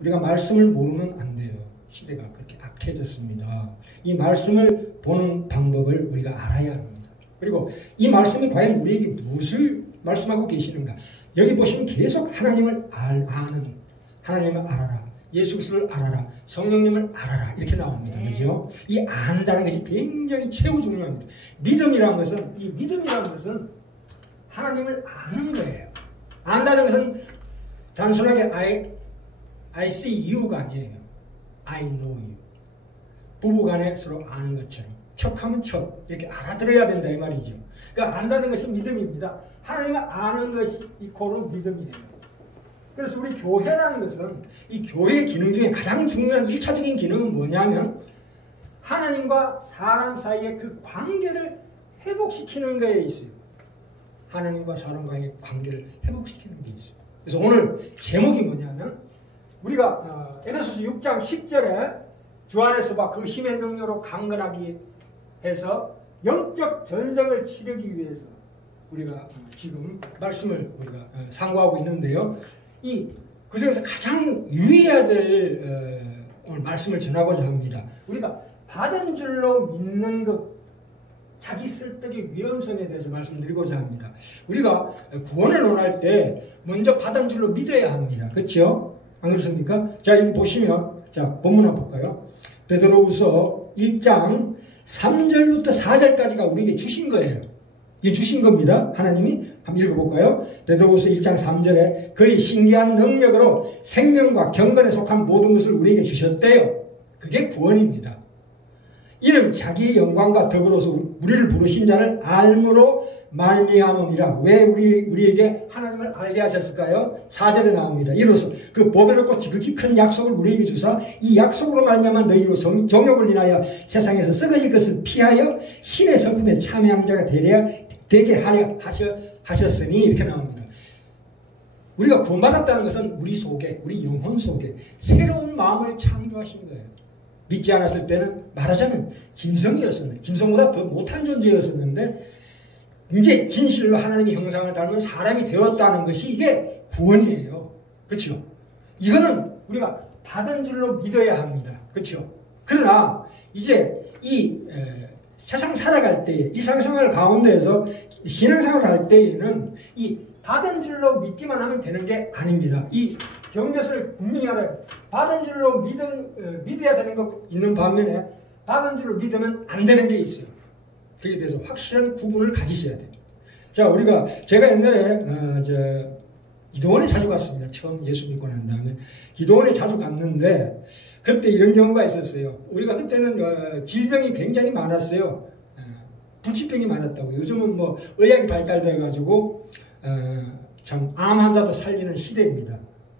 우리가 말씀을 모르면 안 돼요. 시대가 그렇게 악해졌습니다. 이 말씀을 보는 방법을 우리가 알아야 합니다. 그리고 이 말씀이 과연 우리에게 무엇을 말씀하고 계시는가? 여기 보시면 계속 하나님을 아는, 하나님을 알아라, 예수 그리스도를 알아라, 성령님을 알아라 이렇게 나옵니다. 그죠? 이 안다는 것이 굉장히 최고 중요합니다. 믿음이라는 것은 하나님을 아는 거예요. 안다는 것은 단순하게 I see you가 아니에요. I know you. 부부간에 서로 아는 것처럼 척하면 척 이렇게 알아들어야 된다 이 말이죠. 그러니까 안다는 것이 믿음입니다. 하나님을 아는 것이 이코로 믿음이에요. 그래서 우리 교회라는 것은 이 교회의 기능 중에 가장 중요한 1차적인 기능은 뭐냐면 하나님과 사람 사이의 그 관계를 회복시키는 거에 있어요. 하나님과 사람과의 관계를 회복시키는 게 있어요. 그래서 오늘 제목이 뭐냐면 우리가 에베소서 6장 10절에 주 안에서 봐 그 힘의 능력으로 강건하기 해서 영적 전쟁을 치르기 위해서 우리가 지금 말씀을 우리가 상고하고 있는데요. 그 중에서 가장 유의해야 될 오늘 말씀을 전하고자 합니다. 우리가 받은 줄로 믿는 것, 자기 설득의 위험성에 대해서 말씀드리고자 합니다. 우리가 구원을 논할 때 먼저 받은 줄로 믿어야 합니다. 그렇죠? 안 그렇습니까? 자, 여기 보시면, 자, 본문 한번 볼까요? 베드로후서 1장 3절부터 4절까지가 우리에게 주신 거예요. 이게 주신 겁니다. 하나님이 한번 읽어볼까요? 베드로후서 1장 3절에 그의 신기한 능력으로 생명과 경건에 속한 모든 것을 우리에게 주셨대요. 그게 구원입니다. 이는 자기의 영광과 더불어서 우리를 부르신 자를 알므로 말미암음이라. 왜 우리에게 하나님을 알게 하셨을까요? 4절에 나옵니다. 이로써 그 보배롭고 지극히 큰 약속을 우리에게 주사 이 약속으로 말미암아 너희로 정욕을 인하여 세상에서 썩어질 것을 피하여 신의 성품에 참여한 자가 되게 하려 하셨으니 이렇게 나옵니다. 우리가 구원받았다는 것은 우리 속에, 우리 영혼 속에 새로운 마음을 창조하신 거예요. 믿지 않았을 때는 말하자면 짐승이었었는데, 짐승보다 더 못한 존재였었는데 이제 진실로 하나님의 형상을 닮은 사람이 되었다는 것이 이게 구원이에요. 그렇죠? 이거는 우리가 받은 줄로 믿어야 합니다. 그렇죠? 그러나 이제 이 세상 살아갈 때, 일상생활 가운데에서 신앙생활을 할 때에는 이 받은 줄로 믿기만 하면 되는 게 아닙니다. 이 경계선을 분명히 알아요. 받은 줄로 믿어야 되는 거 있는 반면에 받은 줄로 믿으면 안 되는 게 있어요. 그에 대해서 확실한 구분을 가지셔야 돼요. 자, 제가 옛날에 기도원에 자주 갔습니다. 처음 예수 믿고 난 다음에 기도원에 자주 갔는데 그때 이런 경우가 있었어요. 우리가 그때는 질병이 굉장히 많았어요. 불치병이 많았다고. 요즘은 뭐 의학이 발달돼가지고 참 암 환자도 살리는 시대입니다.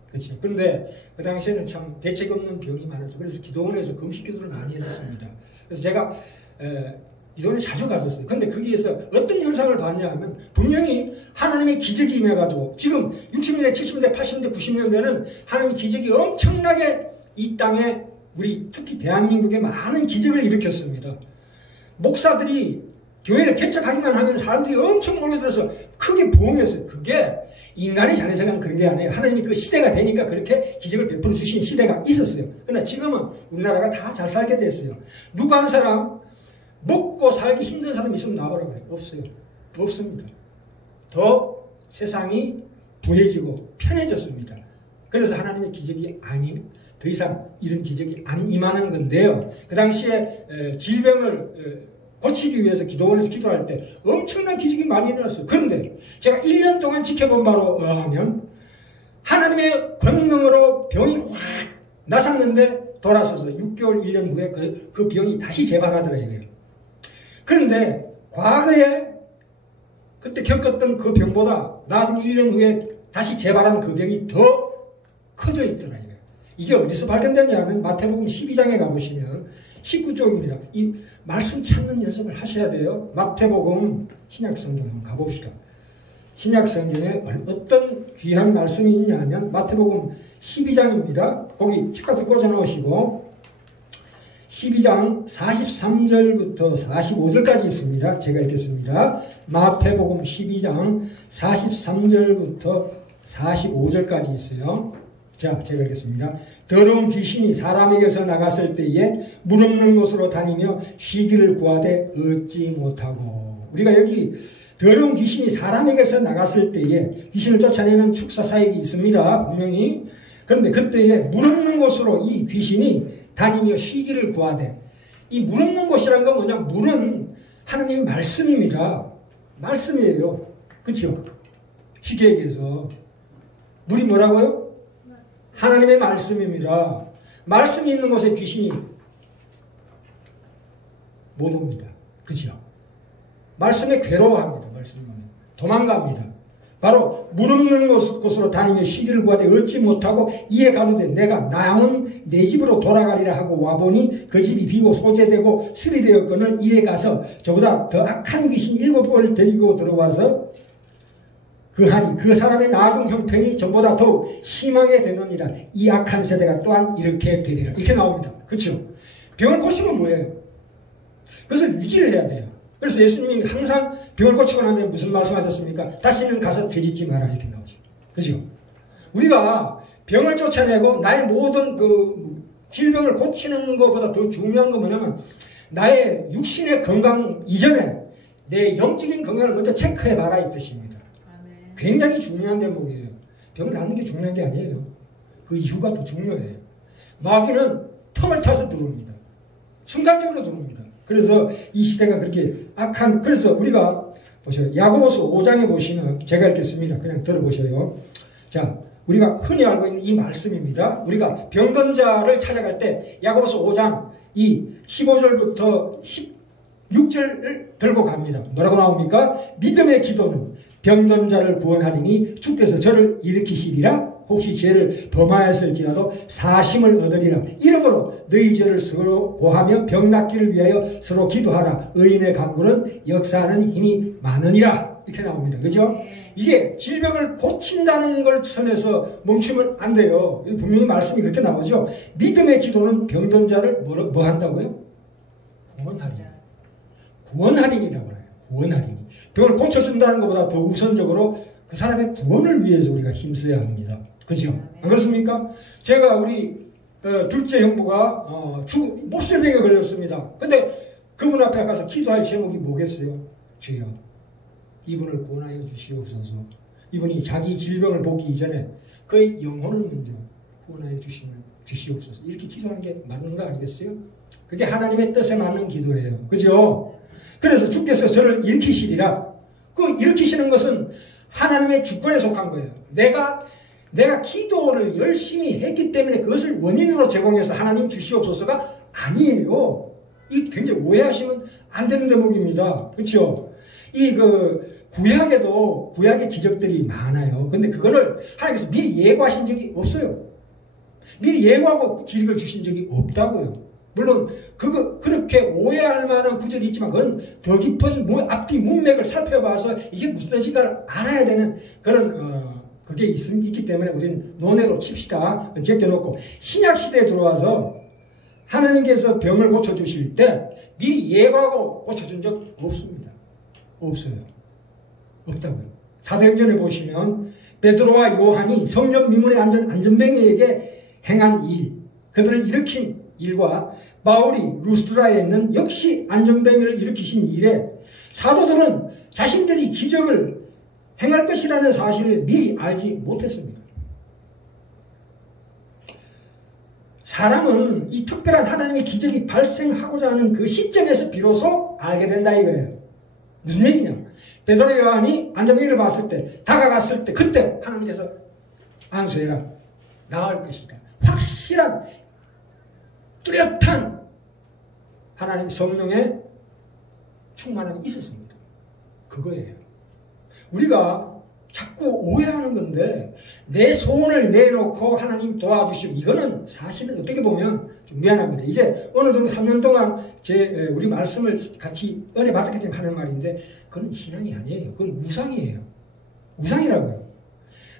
그렇죠. 근데 그 당시에는 참 대책 없는 병이 많았죠. 그래서 기도원에서 금식 기도를 많이 했었습니다. 그래서 제가 기도원에 자주 갔었어요. 근데 거기에서 어떤 현상을 봤냐 하면 분명히 하나님의 기적이 임해가지고 지금 60년대, 70년대, 80년대, 90년대는 하나님의 기적이 엄청나게 이 땅에 우리 특히 대한민국에 많은 기적을 일으켰습니다. 목사들이 교회를 개척하기만 하면 사람들이 엄청 몰려들어서 크게 부흥했어요. 그게 인간이 잘해서는 그런 게 아니에요. 하나님이 그 시대가 되니까 그렇게 기적을 베풀어 주신 시대가 있었어요. 그러나 지금은 우리나라가 다 잘 살게 됐어요. 누구 한 사람 먹고 살기 힘든 사람 있으면 나오라고 그래요. 없어요. 없습니다. 더 세상이 부해지고 편해졌습니다. 그래서 하나님의 기적이 더 이상 이런 기적이 안 임하는 건데요. 그 당시에 질병을 고치기 위해서 기도원에서 기도할 때 엄청난 기적이 많이 일어났어요. 그런데 제가 1년 동안 지켜본 바로 의하면 하나님의 권능으로 병이 확 나섰는데 돌아서서 6개월, 1년 후에 그 병이 다시 재발하더래요. 그런데 과거에 그때 겪었던 그 병보다 나중에 1년 후에 다시 재발한 그 병이 더 커져 있더라고요. 이게 어디서 발견됐냐면 마태복음 12장에 가보시면 19쪽입니다. 이 말씀 찾는 연습을 하셔야 돼요. 마태복음 신약성경 한번 가봅시다. 신약성경에 어떤 귀한 말씀이 있냐 하면 마태복음 12장입니다. 거기 책가서 꽂아놓으시고 12장 43절부터 45절까지 있습니다. 제가 읽겠습니다. 마태복음 12장 43절부터 45절까지 있어요. 자, 제가 읽겠습니다. 더러운 귀신이 사람에게서 나갔을 때에 물 없는 곳으로 다니며 쉬기를 구하되 얻지 못하고. 우리가 여기 더러운 귀신이 사람에게서 나갔을 때에 귀신을 쫓아내는 축사사역이 있습니다. 분명히. 그런데 그때에 물 없는 곳으로 이 귀신이 다니며 쉬기를 구하되. 이 물 없는 곳이란 건 뭐냐? 물은 하나님의 말씀입니다. 말씀이에요. 그렇죠? 쉽게 얘기해서 물이 뭐라고요? 하나님의 말씀입니다. 말씀이 있는 곳에 귀신이 못 옵니다. 그죠? 말씀에 괴로워합니다. 말씀은 도망갑니다. 바로 물 없는 곳으로 다니며 쉬기를 구하되 얻지 못하고 이에 가로되 내가 남은 내 집으로 돌아가리라 하고 와보니 그 집이 비고 소재되고 수리되었거늘 이에 가서 저보다 더 악한 귀신 7번을 데리고 들어와서 그하니 그 사람의 나중 형편이 전보다 더욱 심하게 되느니라. 이 악한 세대가 또한 이렇게 되리라. 이렇게 나옵니다. 그렇죠? 병을 고치면 뭐예요? 그것을 유지를 해야 돼요. 그래서 예수님이 항상 병을 고치고 난 다음에 무슨 말씀하셨습니까? 다시는 가서 되짓지 마라. 이렇게 나오죠. 그죠? 우리가 병을 쫓아내고 나의 모든 그 질병을 고치는 것보다 더 중요한 건 뭐냐면 나의 육신의 건강 이전에 내 영적인 건강을 먼저 체크해 봐라 이 뜻입니다. 굉장히 중요한 대목이에요. 병을 낫는 게 중요한 게 아니에요. 그 이유가 더 중요해요. 마귀는 틈을 타서 들어옵니다. 순간적으로 들어옵니다. 그래서 이 시대가 그렇게 악한, 그래서 우리가 보셔요. 야고보서 5장에 보시면 제가 읽겠습니다. 그냥 들어보셔요. 자, 우리가 흔히 알고 있는 이 말씀입니다. 우리가 병든 자를 찾아갈 때 야고보서 5장 이 15절부터 16절을 들고 갑니다. 뭐라고 나옵니까? 믿음의 기도는 병든 자를 구원하리니 주께서 저를 일으키시리라. 혹시 죄를 범하였을지라도 사심을 얻으리라. 이러므로 너희 죄를 서로 고하며 병 낫기를 위하여 서로 기도하라. 의인의 간구는 역사하는 힘이 많으니라. 이렇게 나옵니다. 그죠? 이게 질병을 고친다는 걸 선에서 멈추면 안 돼요. 분명히 말씀이 그렇게 나오죠. 믿음의 기도는 병든 자를 뭐 한다고요? 구원하리라. 구원하리니라고 해요. 구원하리니. 병을 고쳐준다는 것보다 더 우선적으로 그 사람의 구원을 위해서 우리가 힘써야 합니다. 그죠? 안 그렇습니까? 제가 우리 둘째 형부가 몹쓸병에 걸렸습니다. 근데 그분 앞에 가서 기도할 제목이 뭐겠어요? 주여 이분을 구원하여 주시옵소서. 이분이 자기 질병을 복기 이전에 그의 영혼을 먼저 구원하여 주시옵소서. 이렇게 기도하는 게 맞는 거 아니겠어요? 그게 하나님의 뜻에 맞는 기도예요. 그죠? 그래서 주께서 저를 일으키시리라. 그 일으키시는 것은 하나님의 주권에 속한 거예요. 내가 기도를 열심히 했기 때문에 그것을 원인으로 제공해서 하나님 주시옵소서가 아니에요. 이 굉장히 오해하시면 안 되는 대목입니다. 그렇죠? 구약에도 구약의 기적들이 많아요. 근데 그거를 하나님께서 미리 예고하신 적이 없어요. 미리 예고하고 지식을 주신 적이 없다고요. 물론 그렇게 오해할 만한 구절이 있지만 그건 더 깊은 앞뒤 문맥을 살펴봐서 이게 무슨 뜻인가를 알아야 되는 그런 그게 있기 때문에 우리는 논외로 칩시다. 제껴놓고 신약시대에 들어와서 하나님께서 병을 고쳐주실 때 미리 예고하고 고쳐준 적 없습니다. 없어요. 없다고요. 사도행전에 보시면 베드로와 요한이 성전 미문의 안전뱅이에게 행한 일, 그들을 일으킨 일과 바울이 루스드라에 있는 역시 안전뱅이를 일으키신 일에 사도들은 자신들이 기적을 행할 것이라는 사실을 미리 알지 못했습니다. 사람은 이 특별한 하나님의 기적이 발생하고자 하는 그 시점에서 비로소 알게 된다 이거예요. 무슨 얘기냐? 베드로 요한이 안전뱅이를 봤을 때, 다가갔을 때, 그때 하나님께서 안수해라. 나을 것이다. 확실한 뚜렷한 하나님 성령의 충만함이 있었습니다. 그거예요. 우리가 자꾸 오해하는 건데 내 소원을 내놓고 하나님 도와주시고 이거는 사실은 어떻게 보면 좀 미안합니다. 이제 어느 정도 3년 동안 우리 말씀을 같이 은혜 받았기 때문에 하는 말인데 그건 신앙이 아니에요. 그건 우상이에요. 우상이라고요.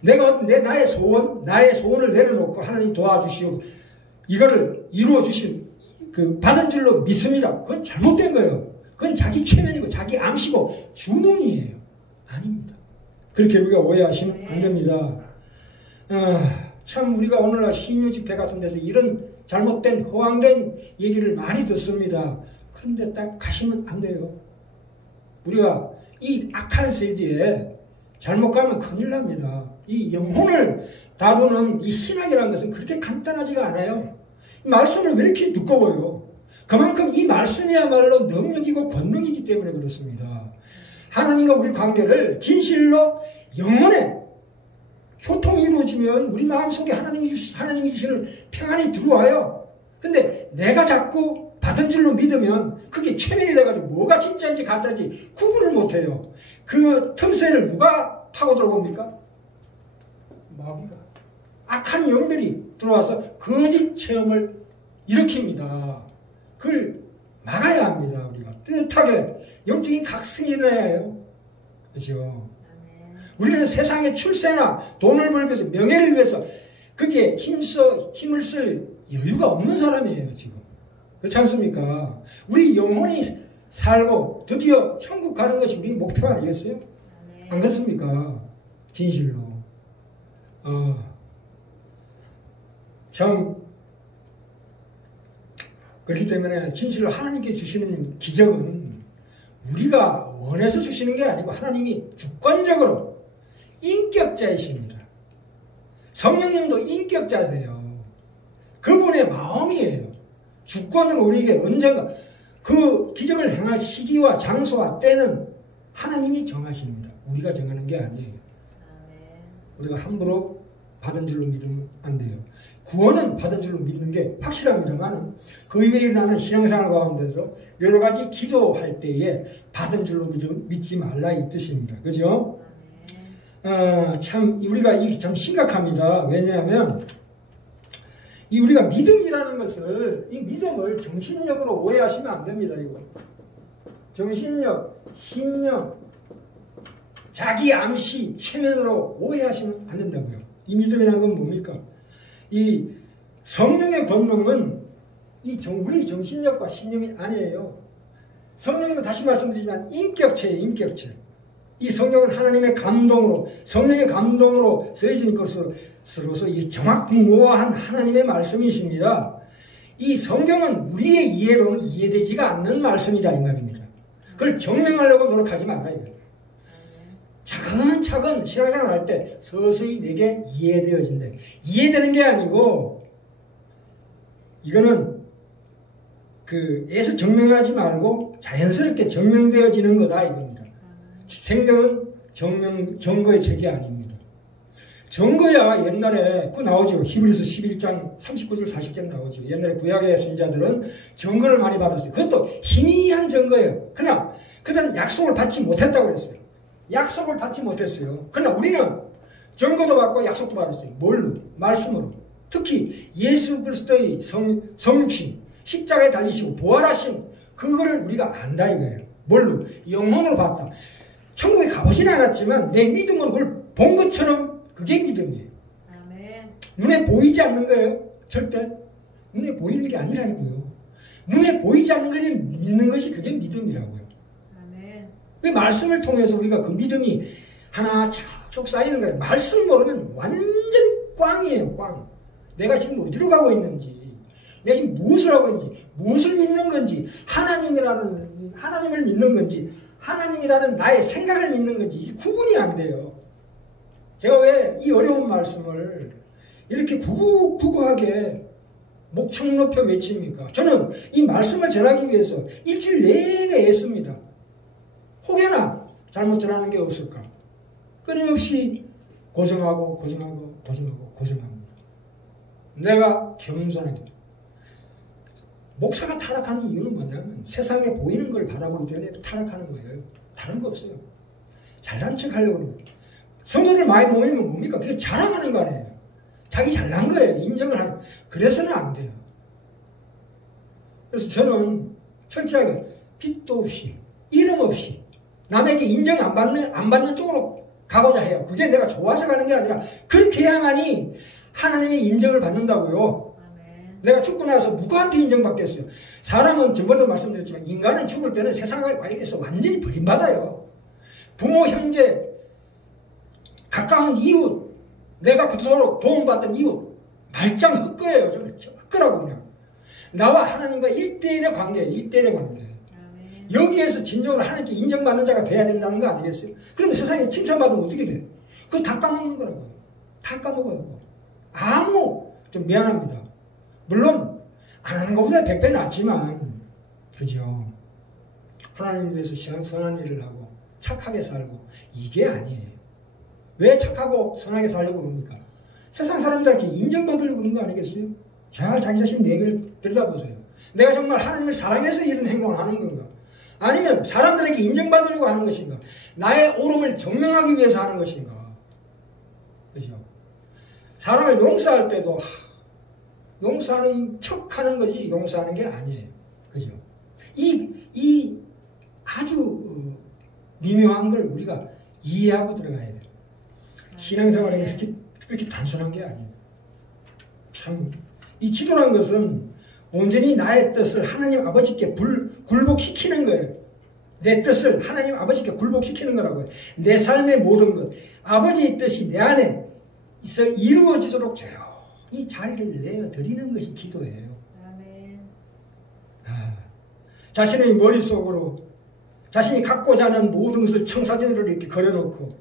나의 소원을 내려놓고 하나님 도와주시오. 이거를 이루어 주신 받은 줄로 믿습니다. 그건 잘못된 거예요. 그건 자기 최면이고 자기 암시고 주문이에요. 아닙니다. 그렇게 우리가 오해하시면 안 됩니다. 참 우리가 오늘날 신유 집회 같은 데서 이런 잘못된 허황된 얘기를 많이 듣습니다. 그런데 딱 가시면 안 돼요. 우리가 이 악한 세대에 잘못 가면 큰일 납니다. 이 영혼을 다루는 이 신학이라는 것은 그렇게 간단하지가 않아요. 이 말씀을 왜 이렇게 두꺼워요? 그만큼 이 말씀이야말로 능력이고 권능이기 때문에 그렇습니다. 하나님과 우리 관계를 진실로 영혼에 소통이 이루어지면 우리 마음속에 하나님이 주시는 평안이 들어와요. 근데 내가 자꾸 받은 줄로 믿으면 그게 최면이 돼가지고 뭐가 진짜인지 가짜인지 구분을 못해요. 그 틈새를 누가 파고 들어봅니까? 마귀가. 악한 영들이 들어와서 거짓 체험을 일으킵니다. 그걸 막아야 합니다. 우리가 뚜렷하게 영적인 각성이 일어나야 해요. 그렇죠? 우리는 세상의 출세나 돈을 벌기 위해서 명예를 위해서 그게 힘을 쓸 여유가 없는 사람이에요. 지금 그렇지 않습니까? 우리 영혼이 살고 드디어 천국 가는 것이 우리 목표 아니겠어요? 안 그렇습니까? 진실로 참 그렇기 때문에 진실로 하나님께 주시는 기적은 우리가 원해서 주시는 게 아니고 하나님이 주권적으로 인격자이십니다. 성령님도 인격자세요. 그분의 마음이에요. 주권으로 우리에게 언젠가 그 기적을 행할 시기와 장소와 때는 하나님이 정하십니다. 우리가 정하는 게 아니에요. 우리가 함부로 받은 줄로 믿으면 안 돼요. 구원은 받은 줄로 믿는 게 확실합니다만 그 이외에 나는 신앙생활 가운데서 여러 가지 기도할 때에 받은 줄로 믿지 말라 이 뜻입니다. 그죠? 참 우리가 참 심각합니다. 왜냐하면 이 우리가 믿음이라는 것을 이 믿음을 정신력으로 오해하시면 안 됩니다. 이거 정신력, 신력, 자기 암시, 최면으로 오해하시면 안 된다고요. 이 믿음이라는 건 뭡니까? 이 성령의 권능은 우리 정신력과 신념이 아니에요. 성령은 다시 말씀드리지만 인격체예요. 인격체. 이 성령은 하나님의 감동으로 성령의 감동으로 쓰여진 것으로서 이 정확무오한 하나님의 말씀이십니다. 이 성경은 우리의 이해로는 이해되지가 않는 말씀이다 이 말입니다. 그걸 증명하려고 노력하지 말아요. 차근차근 신앙생활 할 때 서서히 내게 이해되어진대. 이해되는 게 아니고 이거는 애서 증명하지 말고 자연스럽게 증명되어지는 거다 이겁니다. 생명은 증거의 책이 아닙니다. 증거야 옛날에 그 나오죠. 히브리서 11장 39절 40절 나오죠. 옛날에 구약의 선지자들은 증거를 많이 받았어요. 그것도 희미한 증거예요. 그러나 그들은 약속을 받지 못했다고 그랬어요. 약속을 받지 못했어요. 그러나 우리는 증거도 받고 약속도 받았어요. 뭘로? 말씀으로. 특히 예수 그리스도의 성육신, 십자가에 달리시고 부활하신 그거를 우리가 안다 이거예요. 뭘로? 영혼으로 봤다. 천국에 가보지는 않았지만 내 믿음으로 그걸 본 것처럼 그게 믿음이에요. 아멘. 눈에 보이지 않는 거예요. 절대. 눈에 보이는 게 아니라고요. 눈에 보이지 않는 걸 믿는 것이 그게 믿음이라고요. 아멘. 그 말씀을 통해서 우리가 그 믿음이 하나 쫙 쌓이는 거예요. 말씀 모르면 완전 꽝이에요. 꽝. 내가 지금 어디로 가고 있는지, 내가 지금 무엇을 하고 있는지, 무엇을 믿는 건지, 하나님을 믿는 건지, 하나님이라는 나의 생각을 믿는 건지 구분이 안 돼요. 제가 왜 이 어려운 말씀을 이렇게 구구하게 목청 높여 외칩니까? 저는 이 말씀을 전하기 위해서 일주일 내내 애씁니다. 혹여나 잘못 전하는 게 없을까? 끊임없이 고정하고 고정합니다. 내가 겸손하게. 목사가 타락하는 이유는 뭐냐면 세상에 보이는 걸 바라보기 때문에 타락하는 거예요. 다른 거 없어요. 잘난 척 하려고 하는 거예요. 성도들 많이 모이면 뭡니까? 그게 자랑하는 거 아니에요. 자기 잘난 거예요. 인정을 하는. 그래서는 안 돼요. 그래서 저는 철저하게 빚도 없이 이름 없이 남에게 인정 안 받는 쪽으로 가고자 해요. 그게 내가 좋아서 가는 게 아니라 그렇게 해야만이 하나님의 인정을 받는다고요. 내가 죽고 나서 누구한테 인정받겠어요? 사람은 저번에도 말씀드렸지만 인간은 죽을 때는 세상에 관계에서 완전히 버림받아요. 부모, 형제, 가까운 이웃, 내가 그토록 도움받던 이유 말짱 헛거예요. 저는 헛거라고 그냥. 나와 하나님과 1대1의 관계예요. 1대1의 관계. 여기에서 진정으로 하나님께 인정받는 자가 돼야 된다는 거 아니겠어요? 그럼 세상에 칭찬받으면 어떻게 돼? 그거 다 까먹는 거라고요. 다 까먹어요. 좀 미안합니다. 물론 안 하는 것보다 100배 낫지만, 그죠? 하나님 위해서 선한 일을 하고 착하게 살고 이게 아니에요. 왜 착하고 선하게 살려고 그럽니까? 세상 사람들한테 인정받으려고 그런 거 아니겠어요? 잘 자기 자신 내면을 들여다보세요. 내가 정말 하나님을 사랑해서 이런 행동을 하는 건가? 아니면 사람들에게 인정받으려고 하는 것인가? 나의 옳음을 증명하기 위해서 하는 것인가? 그죠? 사람을 용서할 때도 용서하는 척하는 거지 용서하는 게 아니에요. 그죠? 이 아주 미묘한 걸 우리가 이해하고 들어가야 돼요. 신앙생활은 그렇게 단순한 게 아니에요. 참, 이 기도란 것은 온전히 나의 뜻을 하나님 아버지께 굴복시키는 거예요. 내 뜻을 하나님 아버지께 굴복시키는 거라고요. 내 삶의 모든 것, 아버지의 뜻이 내 안에 있어 이루어지도록 조용히 자리를 내어드리는 것이 기도예요. 아멘. 자신의 머릿속으로 자신이 갖고자 하는 모든 것을 청사진으로 이렇게 걸어놓고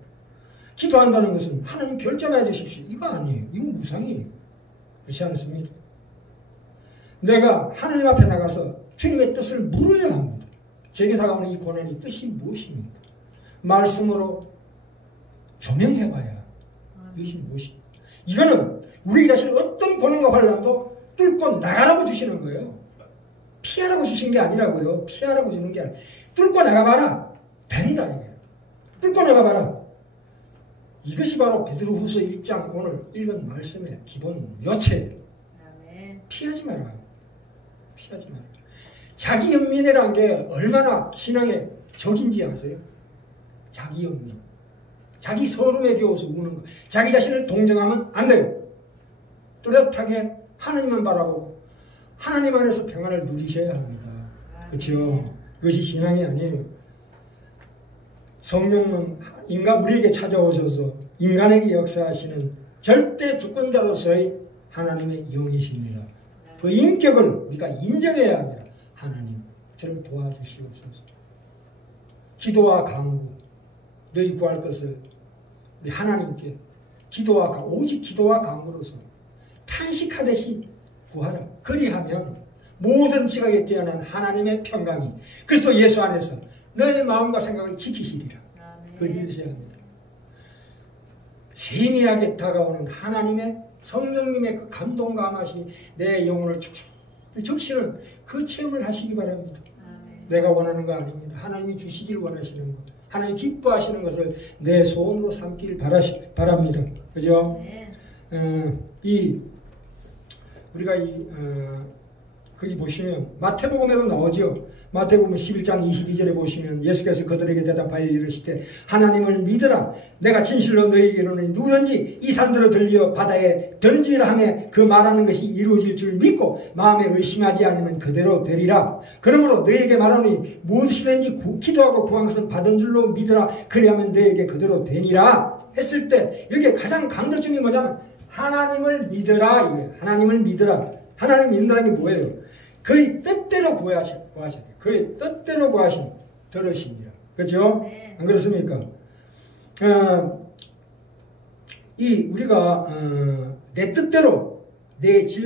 기도한다는 것은 하나님 결정해 주십시오. 이거 아니에요. 이건 무상이에요. 그렇지 않습니다. 내가 하나님 앞에 나가서 주님의 뜻을 물어야 합니다. 제게 다가오는 이 고난의 뜻이 무엇입니까? 말씀으로 조명해봐야 이것이 무엇입니까? 이거는 우리 자신 어떤 고난과 환난도 뚫고 나가라고 주시는 거예요. 피하라고 주신 게 아니라고요. 피하라고 주는 게 아니라 뚫고 나가봐라. 된다 이게. 뚫고 나가봐라. 이것이 바로 베드로후서 1장 오늘 읽은 말씀의 기본 요체예요. 피하지 말아요. 피하지 말아요. 자기 연민이라는 게 얼마나 신앙의 적인지 아세요? 자기 연민. 자기 서름에 겨워서 우는 거. 자기 자신을 동정하면 안 돼요. 뚜렷하게 하나님만 바라보고 하나님 안에서 평안을 누리셔야 합니다. 그렇죠? 그것이 신앙이 아니에요. 성령은 우리에게 찾아오셔서 인간에게 역사하시는 절대 주권자로서의 하나님의 영이십니다. 그 인격을 우리가 인정해야 합니다. 하나님, 저를 도와주시옵소서. 기도와 간구, 너희 구할 것을 우리 하나님께 오직 기도와 간구로서 탄식하듯이 구하라. 그리하면 모든 지각에 뛰어난 하나님의 평강이 그리스도 예수 안에서 너의 마음과 생각을 지키시리라. 그걸 믿으셔야 합니다. 세미하게 다가오는 하나님의 성령님의 그 감동 감하심이 내 영혼을 축축히 적시는 그 체험을 하시기 바랍니다. 내가 원하는 거 아닙니다. 하나님이 주시길 원하시는 것, 하나님 기뻐하시는 것을 내 소원으로 삼기를 바랍니다. 그죠? 우리가 거기 보시면 마태복음에도 나오죠. 마태복음 11장 22절에 보시면 예수께서 그들에게 대답하여 이르시되 하나님을 믿으라. 내가 진실로 너희에게 이르노니 누구든지 이 산들을 들려 바다에 던지라 하며 그 말하는 것이 이루어질 줄 믿고 마음에 의심하지 않으면 그대로 되리라. 그러므로 너희에게 말하노니 무엇이든지 기도하고 구한 것은 받은 줄로 믿으라. 그리하면 너희에게 그대로 되니라 했을 때 여기에 가장 강조점이 뭐냐면 하나님을 믿으라 이거예요. 하나님을 믿으라. 하나님을 믿는다는 게 뭐예요? 그의 뜻대로 구하셔야 돼요. 그의 뜻대로 구하시면 들으십니다. 그렇죠? 네. 안 그렇습니까? 우리가 내 뜻대로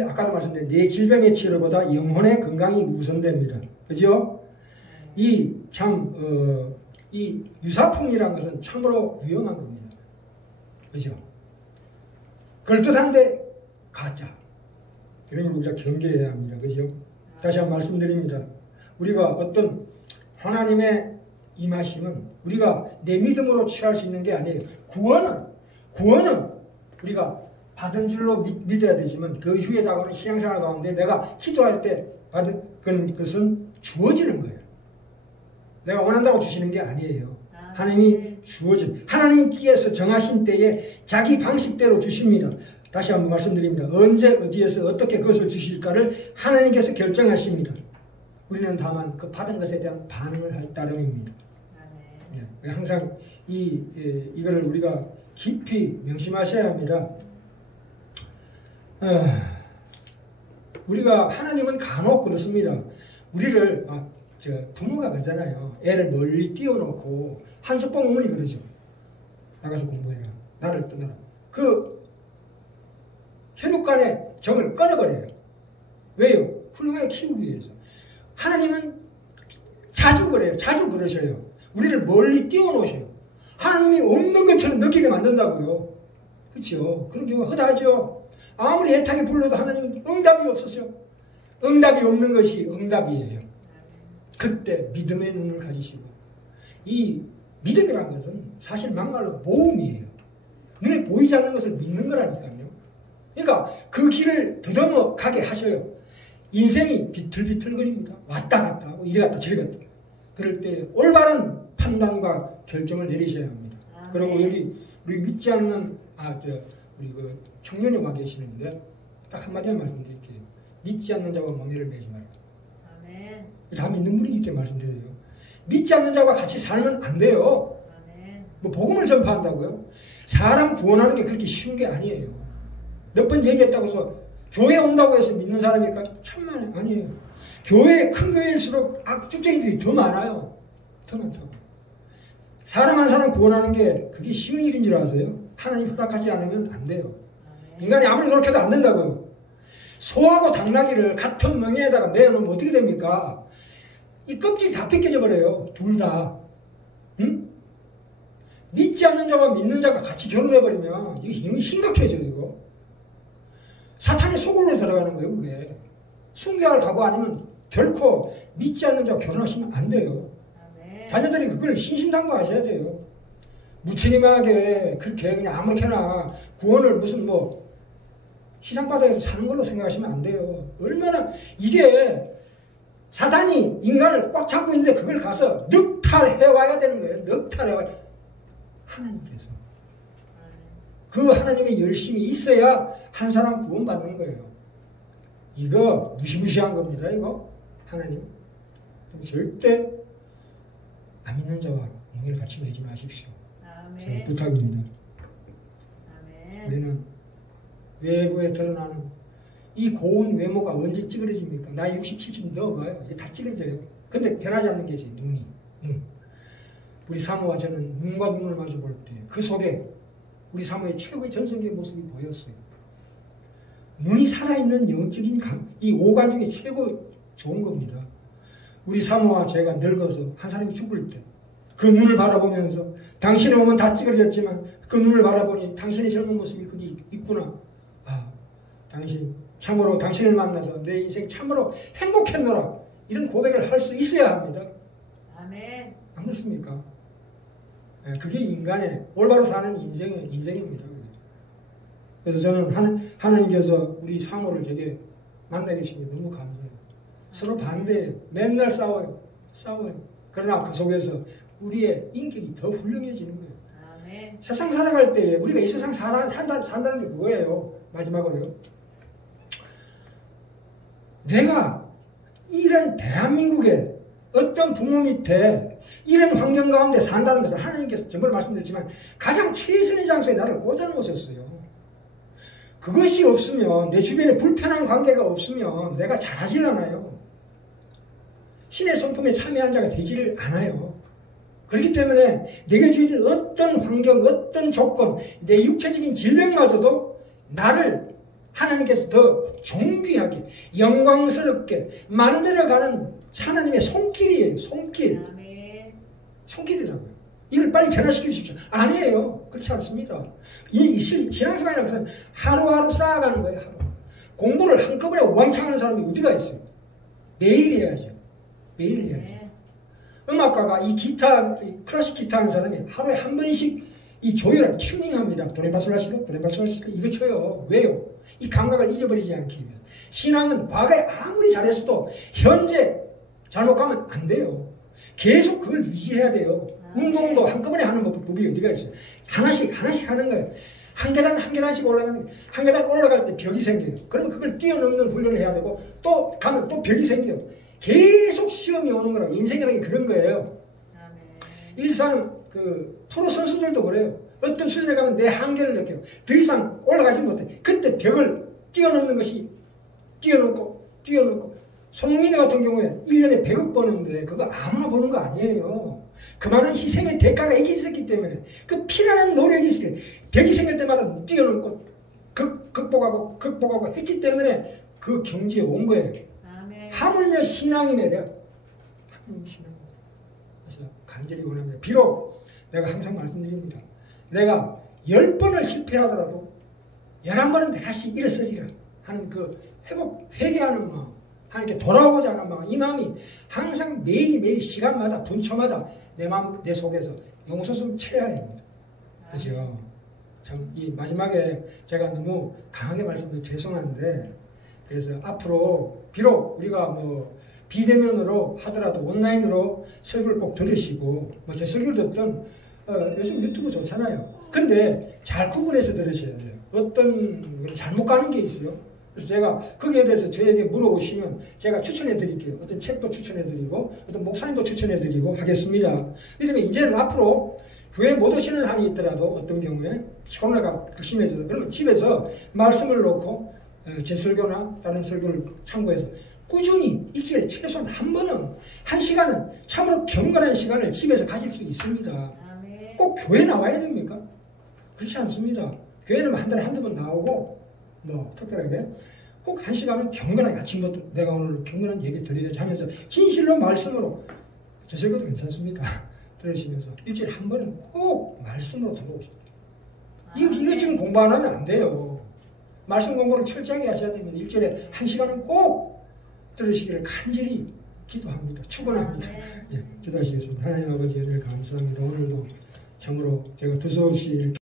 아까도 말씀드린 내 질병의 치료보다 영혼의 건강이 우선됩니다. 그렇죠? 이 유사품이라는 것은 참으로 위험한 겁니다. 그렇죠? 그럴듯한데 가짜. 이런 걸 우리가 경계해야 합니다. 그죠? 다시 한번 말씀드립니다. 우리가 어떤 하나님의 임하심은 우리가 내 믿음으로 취할 수 있는 게 아니에요. 구원은 우리가 받은 줄로 믿어야 되지만 그 후에 다가오는 신앙생활 가운데 내가 기도할 때 받은 것은 주어지는 거예요. 내가 원한다고 주시는 게 아니에요. 하나님이 하나님께서 정하신 때에 자기 방식대로 주십니다. 다시 한번 말씀드립니다. 언제 어디에서 어떻게 그것을 주실까를 하나님께서 결정하십니다. 우리는 다만 그 받은 것에 대한 반응을 할 따름입니다. 항상 이거를 우리가 깊이 명심하셔야 합니다. 우리가 하나님은 간혹 그렇습니다. 우리를 부모가 그러잖아요. 애를 멀리 띄워놓고 한석봉 어머니 그러죠. 나가서 공부해라. 나를 떠나라. 그 혈육간의 정을 끊어버려요. 왜요? 훌륭하게 키우기 위해서. 하나님은 자주 그래요. 자주 그러셔요. 우리를 멀리 띄워놓으셔요. 하나님이 없는 것처럼 느끼게 만든다고요. 그렇죠? 그런 경우가 허다하죠. 아무리 애타게 불러도 하나님은 응답이 없었어요. 응답이 없는 것이 응답이에요. 그때 믿음의 눈을 가지시고, 이 믿음이란 것은 사실 막말로 모험이에요. 눈에 보이지 않는 것을 믿는 거라니까요. 그러니까 그 길을 더듬어 가게 하셔요. 인생이 비틀비틀거립니다. 왔다 갔다 하고 이래 갔다 저래 갔다. 그럴 때 올바른 판단과 결정을 내리셔야 합니다. 그리고 여기 우리 믿지 않는 우리 그 청년이 와 계시는데 딱 한마디만 말씀드릴게요. 믿지 않는 자와 멍에를 매지 마라. 아멘. 다 믿는 분이기 때문에 말씀드려요. 믿지 않는 자와 같이 살면 안 돼요. 아멘. 뭐 복음을 전파한다고요? 사람 구원하는 게 그렇게 쉬운 게 아니에요. 몇 번 얘기했다고 해서 교회 온다고 해서 믿는 사람이니까 천만에 아니에요. 큰 교회일수록 악축쟁이들이 더 많아요. 더 많다고. 사람 한 사람 구원하는 게 그게 쉬운 일인 줄 아세요? 하나님 허락하지 않으면 안 돼요. 인간이 아무리 노력해도 안 된다고요. 소하고 당나귀를 같은 멍에다가 매어놓으면 어떻게 됩니까? 이 껍질이 다 벗겨져 버려요. 둘 다. 응? 믿지 않는 자와 믿는 자가 같이 결혼해버리면 이게 심각해져요. 이거. 사탄의 소굴로 들어가는 거예요. 그게. 순교할 각오 아니면 결코 믿지 않는 자와 결혼하시면 안 돼요. 자녀들이 그걸 신심당부하셔야 돼요. 무책임하게 그렇게 그냥 아무렇게나 구원을 무슨 시장바닥에서 사는 걸로 생각하시면 안 돼요. 얼마나 이게 사단이 인간을 꽉 잡고 있는데 그걸 가서 늑탈해와야 되는 거예요. 늑탈해와야. 하나님께서. 그 하나님의 열심이 있어야 한 사람 구원받는 거예요. 이거 무시무시한 겁니다. 이거 하나님. 절대 안 믿는 자와 멍에를 같이 매지 마십시오. 아멘. 부탁입니다. 아멘. 우리는 외부에 드러나는 이 고운 외모가 언제 찌그러집니까? 나이 60, 70 넣어봐요. 이게 다 찌그러져요. 근데 변하지 않는 게 있어요. 눈. 우리 사모와 저는 눈과 눈을 마주 볼 때 그 속에 우리 사모의 최고의 전성기의 모습이 보였어요. 눈이 살아있는 영적인 이 오간 중에 최고 좋은 겁니다. 우리 사모와 제가 늙어서 한 사람이 죽을 때 그 눈을 바라보면서 당신의 몸은 다 찌그러졌지만 그 눈을 바라보니 당신의 젊은 모습이 거기 있구나. 당신 참으로 당신을 만나서 내 인생 참으로 행복했노라. 이런 고백을 할 수 있어야 합니다. 아멘. 안 그렇습니까? 그게 인간의 올바로 사는 인생입니다. 그래서 저는 하나님께서 우리 사모를 제게 만나게 해주신 게 너무 감사해요. 서로 반대해요. 맨날 싸워요. 그러나 그 속에서 우리의 인격이 더 훌륭해지는 거예요. 아멘. 세상 살아갈 때 우리가 이 세상 산다는 게 뭐예요? 마지막으로요. 내가 이런 대한민국에 어떤 부모 밑에 이런 환경 가운데 산다는 것을 하나님께서 정말 말씀드렸지만 가장 최선의 장소에 나를 꽂아놓으셨어요. 그것이 없으면 내 주변에 불편한 관계가 없으면 내가 잘하질 않아요. 신의 성품에 참여한 자가 되지를 않아요. 그렇기 때문에 내게 주어진 어떤 환경, 어떤 조건, 내 육체적인 질병마저도 나를 하나님께서 더 존귀하게, 영광스럽게 만들어가는 하나님의 손길이에요. 손길. 손길이라고요. 이걸 빨리 변화시켜 주십시오. 아니에요. 그렇지 않습니다. 이 신앙생활이라는 것은 하루하루 쌓아가는 거예요. 하루. 공부를 한꺼번에 왕창 하는 사람이 어디가 있어요? 매일 해야죠. 매일 해야죠. 음악가가 이 기타, 클래식 기타 하는 사람이 하루에 한 번씩 이 조율을 튜닝합니다. 도레파솔라시도 이거 쳐요. 왜요? 이 감각을 잊어버리지 않기 위해서. 신앙은 과거에 아무리 잘했어도 현재 잘못 가면 안 돼요. 계속 그걸 유지해야 돼요. 운동도 한꺼번에 하는 법이 어디가 있어요? 하나씩 하는 거예요. 한 계단씩 올라가는 거예요. 한 계단 올라갈 때 벽이 생겨요. 그러면 그걸 뛰어넘는 훈련을 해야 되고 또 가면 또 벽이 생겨요. 계속 시험이 오는 거라고. 인생이라는 게 그런 거예요. 일상 프로 선수들도 그래요. 어떤 수준에 가면 내 한계를 느끼고 더 이상 올라가지 못해. 그때 벽을 뛰어넘는 것이 뛰어넘고 손흥민 같은 경우에 1년에 100억 버는데 그거 아무나 버는 거 아니에요. 그 많은 희생의 대가가 있었기 때문에 그 피나는 노력이 있을 때 벽이 생길 때마다 뛰어넘고 극복하고 했기 때문에 그 경지에 온 거예요. 아멘. 하물며 신앙이네. 내가 하물며 신앙. 그래서 간절히 원합니다. 비록 내가 항상 말씀드립니다. 내가 10번을 실패하더라도 11번은 다시 일어서리라 하는 그 회개하는 마음, 하나님께 돌아오고자 하는 마음, 이 마음이 항상 매일매일 시간마다 분초마다 내 마음, 내 속에서 용서스러움 채워야 합니다. 그렇죠? 참 이 마지막에 제가 너무 강하게 말씀드려 죄송한데, 그래서 앞으로 비록 우리가 뭐 비대면으로 하더라도 온라인으로 설교를 꼭 들으시고, 뭐 제 설교를 듣던 요즘 유튜브 좋잖아요. 근데 잘 구분해서 들으셔야 돼요. 어떤 잘못 가는 게 있어요. 그래서 제가 거기에 대해서 저에게 물어보시면 제가 추천해 드릴게요. 어떤 책도 추천해 드리고 어떤 목사님도 추천해 드리고 하겠습니다. 그래서 이제는 앞으로 교회 못 오시는 한이 있더라도 어떤 경우에 코로나가 극심해져서 그러면 집에서 말씀을 놓고 제 설교나 다른 설교를 참고해서 꾸준히 일주일에 최소한 한 번은, 한 시간은 참으로 경건한 시간을 집에서 가질 수 있습니다. 꼭 교회 나와야 됩니까? 그렇지 않습니다. 교회는 한 달에 한두 번 나오고 뭐 특별하게 꼭 한 시간은 경건하게 아침부터 내가 오늘 경건한 예배 드려야지 하면서 진실로 말씀으로, 저 설교도 괜찮습니까? 들으시면서 일주일에 한 번은 꼭 말씀으로 들어오세요. 이거 지금 공부 안 하면 안 돼요. 말씀 공부를 철저하게 하셔야 됩니다. 일주일에 한 시간은 꼭 들으시기를 간절히 기도합니다. 축원합니다. 예, 기도하시겠습니다. 하나님 아버지 은혜를 감사합니다. 오늘도 참으로 제가 두서없이 이렇게